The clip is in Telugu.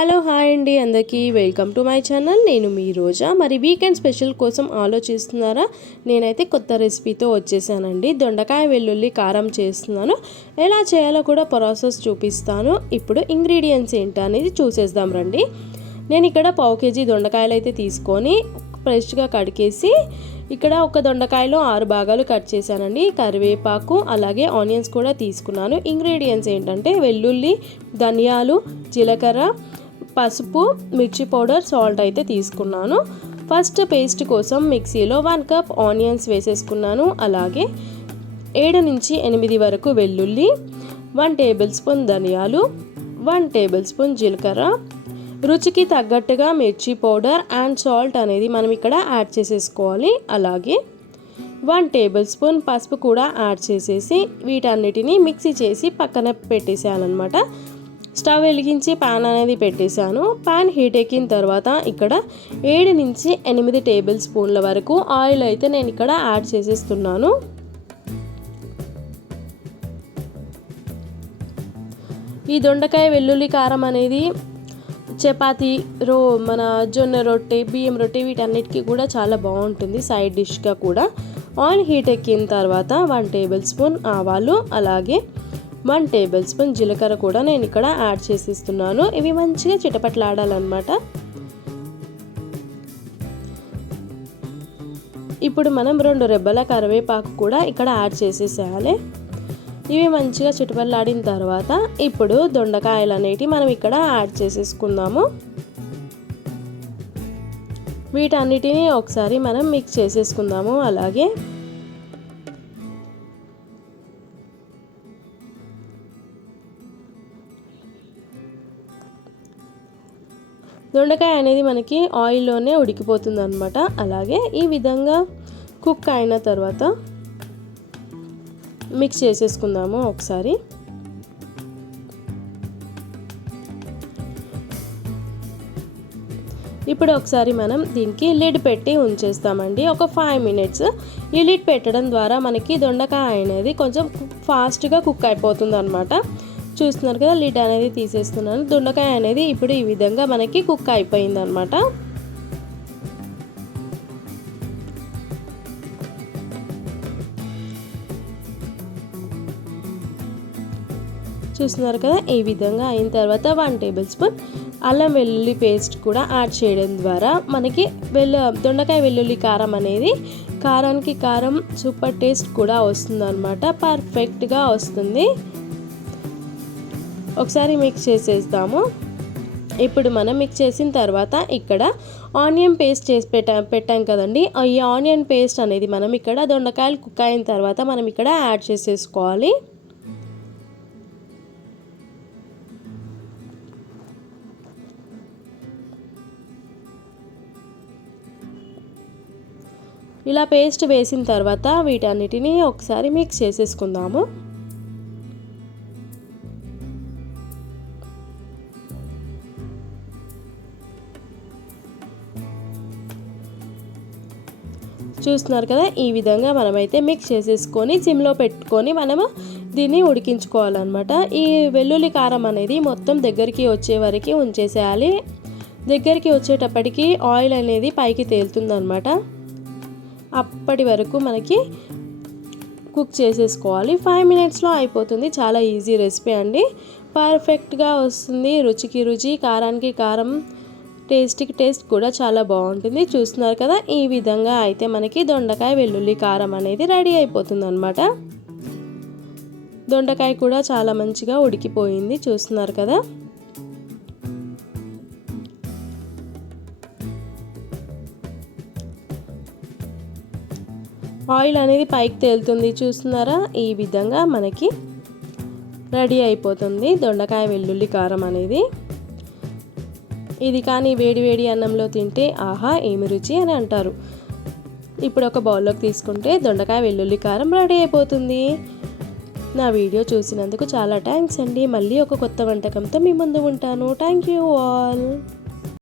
హలో హాయ్ అండి అందరికీ వెల్కమ్ టు మై ఛానల్. నేను మీ రోజా. మరి వీకెండ్ స్పెషల్ కోసం ఆలోచిస్తున్నారా? నేనైతే కొత్త రెసిపీతో వచ్చేసానండి. దొండకాయ వెల్లుల్లి కారం చేస్తున్నాను. ఎలా చేయాలో కూడా ప్రాసెస్ చూపిస్తాను. ఇప్పుడు ఇంగ్రీడియంట్స్ ఏంటి అనేది చూసేద్దాం రండి. నేను ఇక్కడ 1/2 kg దొండకాయలు అయితే తీసుకొని ఫ్రెష్గా కడిగేసి ఇక్కడ ఒక దొండకాయలో 6 భాగాలు కట్ చేశానండి. కరివేపాకు అలాగే ఆనియన్స్ కూడా తీసుకున్నాను. ఇంగ్రీడియంట్స్ ఏంటంటే వెల్లుల్లి, ధనియాలు, జీలకర్ర, పసుపు, మిర్చి పౌడర్, సాల్ట్ అయితే తీసుకున్నాను. ఫస్ట్ పేస్ట్ కోసం మిక్సీలో 1 కప్ ఆనియన్స్ వేసేసుకున్నాను. అలాగే 7 నుంచి 8 వరకు వెల్లుల్లి, 1 టేబుల్ స్పూన్ ధనియాలు, 1 టేబుల్ స్పూన్ జీలకర్ర, రుచికి తగ్గట్టుగా మిర్చి పౌడర్ అండ్ సాల్ట్ అనేది మనం ఇక్కడ యాడ్ చేసేసుకోవాలి. అలాగే 1 టేబుల్ స్పూన్ పసుపు కూడా యాడ్ చేసేసి వీటన్నిటిని మిక్సీ చేసి పక్కన పెట్టేసానమాట. స్టవ్ వెలిగించి ప్యాన్ అనేది పెట్టేశాను. ప్యాన్ హీట్ ఎక్కిన తర్వాత ఇక్కడ 7 నుంచి 8 టేబుల్ స్పూన్ల వరకు ఆయిల్ అయితే నేను ఇక్కడ యాడ్ చేసేస్తున్నాను. ఈ దొండకాయ వెల్లుల్లి కారం అనేది చపాతీ, మన జొన్న రొట్టె, బియ్యం రొట్టె వీటన్నిటికీ కూడా చాలా బాగుంటుంది సైడ్ డిష్గా కూడా. ఆయిల్ హీట్ ఎక్కిన తర్వాత 1 టేబుల్ స్పూన్ ఆవాలు అలాగే 1 టేబుల్ స్పూన్ జీలకర్ర కూడా నేను ఇక్కడ యాడ్ చేసిస్తున్నాను. ఇవి మంచిగా చిటపట్లాడాలన్నమాట. ఇప్పుడు మనం 2 రెబ్బల కరివేపాకు కూడా ఇక్కడ యాడ్ చేసేసేయాలి. ఇవి మంచిగా చిటపట్లాడిన తర్వాత ఇప్పుడు దొండకాయలు అనేటివి మనం ఇక్కడ యాడ్ చేసేసుకుందాము. వీటన్నిటిని ఒకసారి మనం మిక్స్ చేసేసుకుందాము. అలాగే దొండకాయ అనేది మనకి ఆయిల్లోనే ఉడికిపోతుంది అనమాట. అలాగే ఈ విధంగా కుక్ అయిన తర్వాత మిక్స్ చేసేసుకుందాము ఒకసారి. ఇప్పుడు ఒకసారి మనం దీనికి లిడ్ పెట్టి ఉంచేస్తామండి ఒక 5 మినిట్స్. ఈ లిడ్ పెట్టడం ద్వారా మనకి దొండకాయ అనేది కొంచెం ఫాస్ట్గా కుక్ అయిపోతుంది అనమాట. చూస్తున్నారు కదా, లిడ్ అనేది తీసేస్తున్నాను. దొండకాయ అనేది ఇప్పుడు ఈ విధంగా మనకి కుక్ అయిపోయింది అనమాట. చూస్తున్నారు కదా, ఈ విధంగా అయిన తర్వాత 1 టేబుల్ స్పూన్ అల్లం వెల్లుల్లి పేస్ట్ కూడా యాడ్ చేయడం ద్వారా మనకి దొండకాయ వెల్లుల్లి కారం అనేది కారానికి కారం సూపర్ టేస్ట్ కూడా వస్తుంది అనమాట. పర్ఫెక్ట్గా వస్తుంది. ఒకసారి మిక్స్ చేసేద్దాము. ఇప్పుడు మనం మిక్స్ చేసిన తర్వాత ఇక్కడ ఆనియన్ పేస్ట్ చేసి పెట్టాం కదండి. ఈ ఆనియన్ పేస్ట్ అనేది మనం ఇక్కడ దొండకాయలు కుక్ అయిన తర్వాత మనం ఇక్కడ యాడ్ చేసేసుకోవాలి. ఇలా పేస్ట్ వేసిన తర్వాత వీటన్నిటిని ఒకసారి మిక్స్ చేసేసుకుందాము. చూస్తున్నారు కదా, ఈ విధంగా మనమైతే మిక్స్ చేసేసుకొని సిమ్లో పెట్టుకొని మనము దీన్ని ఉడికించుకోవాలన్నమాట. ఈ వెల్లుల్లి కారం అనేది మొత్తం దగ్గరికి వచ్చే వరకు ఉంచేసేయాలి. దగ్గరికి వచ్చేటప్పటికి ఆయిల్ అనేది పైకి తేలుతుందన్నమాట. అప్పటి వరకు మనకి కుక్ చేసేసుకోవాలి. 5 మినిట్స్లో అయిపోతుంది. చాలా ఈజీ రెసిపీ అండి. పర్ఫెక్ట్గా వస్తుంది. రుచికి రుచి, కారానికి కారం, టేస్ట్కి టేస్ట్ కూడా చాలా బాగుంటుంది. చూస్తున్నారు కదా, ఈ విధంగా అయితే మనకి దొండకాయ వెల్లుల్లి కారం అనేది రెడీ అయిపోతుంది అనమాట. దొండకాయ కూడా చాలా మంచిగా ఉడికిపోయింది. చూస్తున్నారు కదా, ఆయిల్ అనేది పైకి తేలుతుంది. చూస్తున్నారా, ఈ విధంగా మనకి రెడీ అయిపోతుంది దొండకాయ వెల్లుల్లి కారం అనేది. ఇది కానీ వేడి వేడి అన్నంలో తింటే ఆహా ఏమి రుచి అని అంటారు. ఇప్పుడు ఒక బౌల్లోకి తీసుకుంటే దొండకాయ వెల్లుల్లి కారం రెడీ అయిపోతుంది. నా వీడియో చూసినందుకు చాలా థ్యాంక్స్ అండి. మళ్ళీ ఒక కొత్త వంటకంతో మీ ముందు ఉంటాను. Thank you all.